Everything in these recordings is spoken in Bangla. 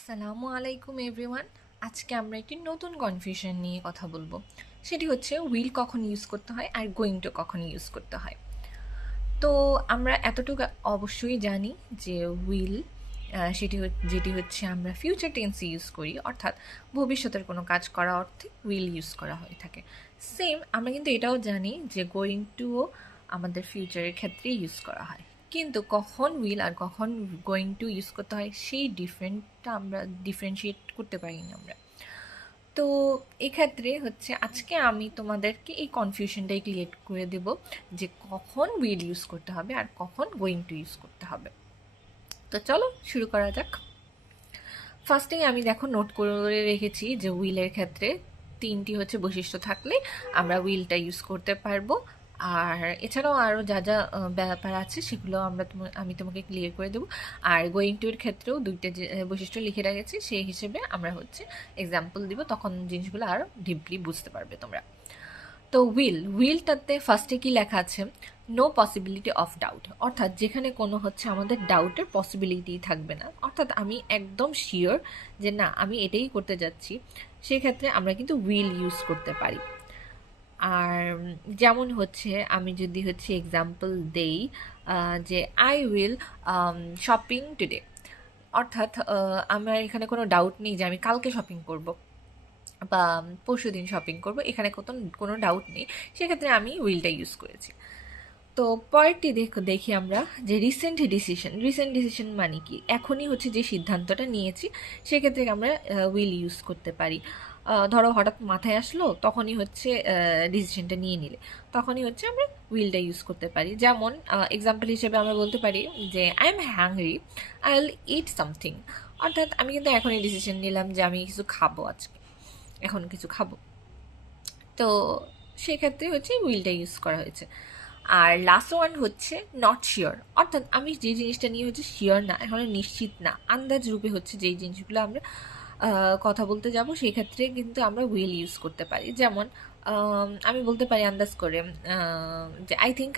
আসসালামু আলাইকুম এভরিওয়ান। আজকে আমরা একটি নতুন কনফিউশন নিয়ে কথা বলবো। সেটি হচ্ছে উইল কখন ইউজ করতে হয় আর গোয়িং টু কখন ইউজ করতে হয়। তো আমরা এতটুকু অবশ্যই জানি যে উইল যেটি হচ্ছে আমরা ফিউচার টেন্সে ইউজ করি, অর্থাৎ ভবিষ্যতের কোনো কাজ করা অর্থে উইল ইউজ করা হয়ে থাকে। সেম আমরা কিন্তু এটাও জানি যে গোয়িং টুও আমাদের ফিউচারের ক্ষেত্রে ইউজ করা হয়, কিন্তু কখন উইল আর কখন গোয়িং টু ইউজ করতে হয় সেই আমরা ডিফারেন্সিয়েট করতে পারি না আমরা। তো এক্ষেত্রে হচ্ছে আজকে আমি তোমাদেরকে এই কনফিউশনটাই ক্লিয়ার করে দেব যে কখন উইল ইউজ করতে হবে আর কখন গোয়িং টু ইউজ করতে হবে। তো চলো শুরু করা যাক। ফার্স্টেই আমি দেখো নোট করে রেখেছি যে উইলের ক্ষেত্রে তিনটি হচ্ছে বৈশিষ্ট্য থাকলে আমরা উইলটা ইউজ করতে পারবো। আর এছাড়াও আরও যা যা ব্যাপার আছে সেগুলো আমি তোমাকে ক্লিয়ার করে দেবো। আর গোয়িং টু এর ক্ষেত্রেও দুইটা যে বৈশিষ্ট্য লিখে রেখেছি সেই হিসেবে আমরা হচ্ছে এক্সাম্পল দিব, তখন জিনিসগুলো আরও ডিপলি বুঝতে পারবে তোমরা। তো উইলটাতে ফার্স্টে কি লেখা আছে? নো পসিবিলিটি অফ ডাউট, অর্থাৎ যেখানে কোনো হচ্ছে আমাদের ডাউটের পসিবিলিটি থাকবে না, অর্থাৎ আমি একদম শিওর যে না আমি এটাই করতে যাচ্ছি, সেক্ষেত্রে আমরা কিন্তু উইল ইউজ করতে পারি। আর যেমন হচ্ছে আমি যদি হচ্ছে এক্সাম্পল দেই যে আই উইল শপিং টুডে, অর্থাৎ আমার এখানে কোনো ডাউট নেই যে আমি কালকে শপিং করব বা পরশু দিন শপিং করব, এখানে কোনো ডাউট নেই, সেক্ষেত্রে আমি উইলটা ইউজ করেছি। তো পরেরটি দেখি আমরা যে রিসেন্ট ডিসিশন মানে কি? এখনই হচ্ছে যে সিদ্ধান্তটা নিয়েছি, সেক্ষেত্রে আমরা উইল ইউজ করতে পারি। ধরো হঠাৎ মাথায় আসলো, তখনই হচ্ছে ডিসিশনটা নিয়ে নিলে, তখনই হচ্ছে আমরা উইলটা ইউজ করতে পারি। যেমন এক্সাম্পল হিসেবে আমরা বলতে পারি যে I am hungry, I will it something, অর্থাৎ আমি কিন্তু এখনই ডিসিশন নিলাম যে আমি কিছু খাবো, আজকে এখন কিছু খাবো। তো সেক্ষেত্রে হচ্ছে উইলটা ইউজ করা হয়েছে। আর লাস্ট ওয়ান হচ্ছে নট শিওর, অর্থাৎ আমি যে জিনিসটা নিয়ে হচ্ছে শিওর না, এখনো নিশ্চিত না, আন্দাজ রূপে হচ্ছে যেই জিনিসগুলো আমরা কথা বলতে যাব, সেই ক্ষেত্রে কিন্তু আমরা উইল ইউজ করতে পারি। যেমন আমি বলতে পারি আন্দাজ করে যে I think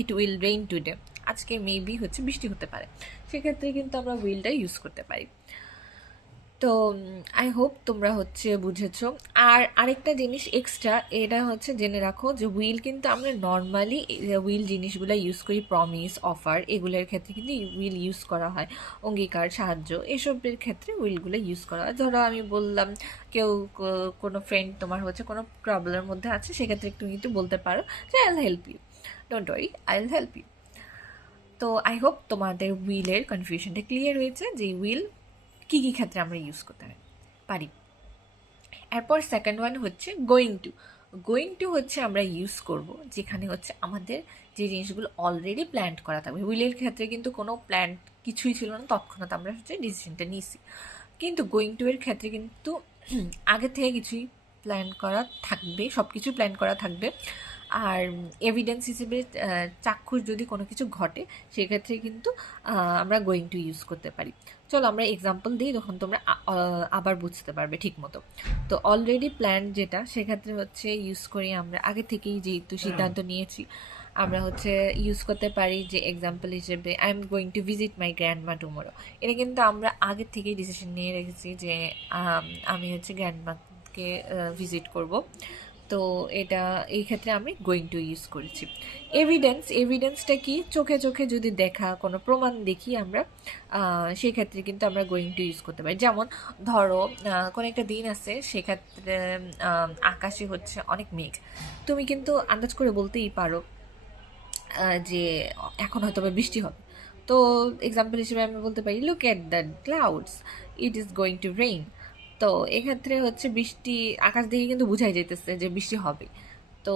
it will rain today, আজকে মেবি হচ্ছে বৃষ্টি হতে পারে, সেক্ষেত্রে কিন্তু আমরা উইলটা ইউজ করতে পারি। তো আই হোপ তোমরা হচ্ছে বুঝেছো। আর আরেকটা জিনিস এক্সট্রা, এটা হচ্ছে জেনে রাখো যে উইল কিন্তু আমরা নর্মালি উইল জিনিসগুলো ইউজ করি প্রমিস, অফার, এগুলোর ক্ষেত্রে কিন্তু উইল ইউজ করা হয়। অঙ্গীকার, সাহায্য, এসবের ক্ষেত্রে উইলগুলো ইউজ করা হয়। ধরো আমি বললাম কেউ কোনো ফ্রেন্ড তোমার হচ্ছে কোনো প্রবলেমের মধ্যে আছে, সেক্ষেত্রে তুমি কিন্তু বলতে পারো যে I will help you, don't worry, I will help you. তো আই হোপ তোমাদের উইলের কনফিউশনটা ক্লিয়ার হয়েছে যে উইল কী কী ক্ষেত্রে আমরা ইউজ করতে পারি। এরপর সেকেন্ড ওয়ান হচ্ছে গোয়িং টু হচ্ছে আমরা ইউজ করব যেখানে হচ্ছে আমাদের যে জিনিসগুলো অলরেডি প্ল্যান করা থাকবে। উইলের ক্ষেত্রে কিন্তু কোনো প্ল্যান কিছুই ছিল না, তৎক্ষণাৎ আমরা হচ্ছে ডিসিশনটা নিয়েছি, কিন্তু গোয়িং টু এর ক্ষেত্রে কিন্তু আগে থেকে কিছুই প্ল্যান করা থাকবে, সব কিছু প্ল্যান করা থাকবে। আর এভিডেন্স হিসেবে চাক্ষুষ যদি কোনো কিছু ঘটে, সেক্ষেত্রে কিন্তু আমরা গোয়িং টু ইউজ করতে পারি। চলো আমরা এক্সাম্পল দিই, তখন তোমরা আবার বুঝতে পারবে ঠিক মতো। তো অলরেডি প্ল্যান যেটা, সেক্ষেত্রে হচ্ছে ইউজ করি আমরা আগে থেকেই যেহেতু সিদ্ধান্ত নিয়েছি, আমরা হচ্ছে ইউজ করতে পারি যে এক্সাম্পল হিসেবে I am going to visit my grandma tomorrow. এটা কিন্তু আমরা আগে থেকেই ডিসিশন নিয়ে রেখেছি যে আমি হচ্ছে গ্র্যান্ডমাকে ভিজিট করব। তো এটা এই ক্ষেত্রে আমি গোয়িং টু ইউজ করেছি। এভিডেন্সটা কি? চোখে চোখে যদি দেখা কোনো প্রমাণ দেখি আমরা, সেই ক্ষেত্রে কিন্তু আমরা গোয়িং টু ইউজ করতে পারি। যেমন ধরো কোনো একটা দিন আছে, সেক্ষেত্রে আকাশে হচ্ছে অনেক মেঘ, তুমি কিন্তু আন্দাজ করে বলতেই পারো যে এখন হয়তো বা বৃষ্টি হবে। তো এক্সাম্পল হিসেবে আমি বলতে পারি look at the clouds, it is going to rain. তো এক্ষেত্রে হচ্ছে বৃষ্টি, আকাশ দেখে কিন্তু বোঝাই যেতেছে যে বৃষ্টি হবে। তো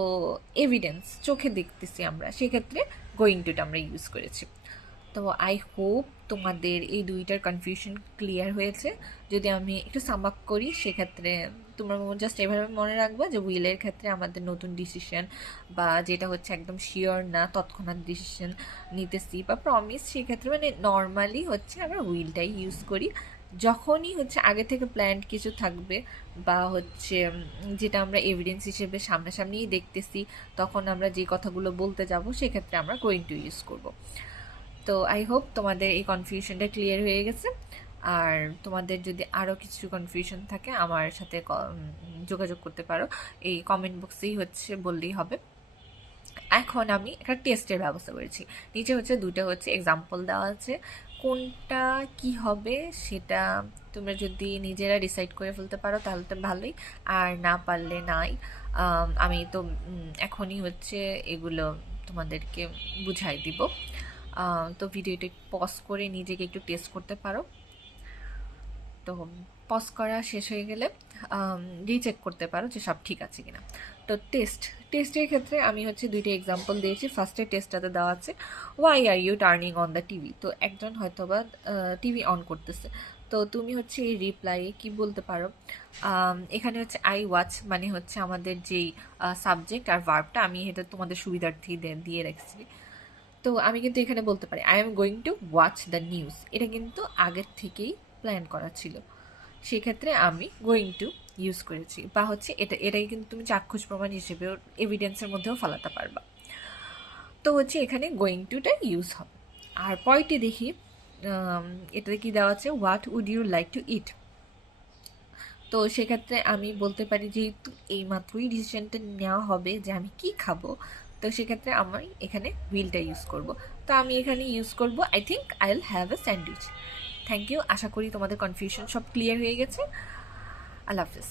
এভিডেন্স চোখে দেখতেছি আমরা, সেক্ষেত্রে গোয়িং টুটা আমরা ইউজ করেছি। তো আই হোপ তোমাদের এই দুইটার কনফিউশন ক্লিয়ার হয়েছে। যদি আমি একটু সামাপ করি, সেক্ষেত্রে তোমরা জাস্ট এভাবে মনে রাখবা যে উইলের ক্ষেত্রে আমাদের নতুন ডিসিশন বা যেটা হচ্ছে একদম শিওর না, তৎক্ষণাৎ ডিসিশন নিতেছি বা প্রমিস, সেক্ষেত্রে মানে নর্মালি হচ্ছে আমরা উইলটাই ইউজ করি। যখনই হচ্ছে আগে থেকে প্ল্যান্ড কিছু থাকবে বা হচ্ছে যেটা আমরা এভিডেন্স হিসেবে সামনাসামনিই দেখতেছি, তখন আমরা যে কথাগুলো বলতে যাব, সেক্ষেত্রে আমরা গোয়িং টু ইউজ করব। তো আই হোপ তোমাদের এই কনফিউশনটা ক্লিয়ার হয়ে গেছে। আর তোমাদের যদি আরও কিছু কনফিউশন থাকে আমার সাথে যোগাযোগ করতে পারো, এই কমেন্ট বক্সেই হচ্ছে বললেই হবে। এখন আমি একটা টেস্টের ব্যবস্থা করেছি, নিচে হচ্ছে দুটো হচ্ছে এক্সাম্পল দেওয়া আছে, কোনটা কি হবে সেটা তোমরা যদি নিজেরা ডিসাইড করে ফেলতে পারো তাহলে তো ভালোই, আর না পারলে নাই। আমি তো এখনই হচ্ছে এগুলো তোমাদেরকে বুঝাই দিব। তো ভিডিওটা পজ করে নিজেকে একটু টেস্ট করতে পারো। তো পজ করা শেষ হয়ে গেলে রিচেক করতে পারো যে সব ঠিক আছে কিনা। তো টেস্টের ক্ষেত্রে আমি হচ্ছে দুইটা এক্সাম্পল দিয়েছি। ফার্স্টের টেস্টটাতে দেওয়া আছে why are you turning on the TV. তো একজন হয়তো বা টিভি অন করতেছে, তো তুমি হচ্ছে এই রিপ্লাইয়ে কি বলতে পারো, এখানে হচ্ছে আই ওয়াচ মানে হচ্ছে আমাদের যেই সাবজেক্ট আর ভার্বটা আমি এটা তোমাদের সুবিধার্থে দিয়ে রাখছি। তো আমি কিন্তু এখানে বলতে পারি I am going to watch the news, এটা কিন্তু আগের থেকেই প্ল্যান করা ছিল, সেক্ষেত্রে আমি গোয়িং টু ইউজ করেছি। বা হচ্ছে এটাই কিন্তু তুমি চাক্ষুষ প্রমাণ হিসেবেও এভিডেন্সের মধ্যেও ফেলাতে পারবা। তো হচ্ছে এখানে গোয়িং টুটা ইউজ হবে। আর পরেরটি দেখি, এটাতে কি দেওয়া আছে what would you like to eat. তো সেক্ষেত্রে আমি বলতে পারি যেহেতু এই মাত্রই ডিসিশনটা নেওয়া হবে যে আমি কি খাবো, তো সেক্ষেত্রে আমি এখানে হুইলটা ইউজ করব। তো আমি এখানে ইউজ করব I think I will have a sandwich. Thank you, আশা করি তোমাদের কনফিউশন সব ক্লিয়ার হয়ে গেছে। আল্লাহ হাফিজ।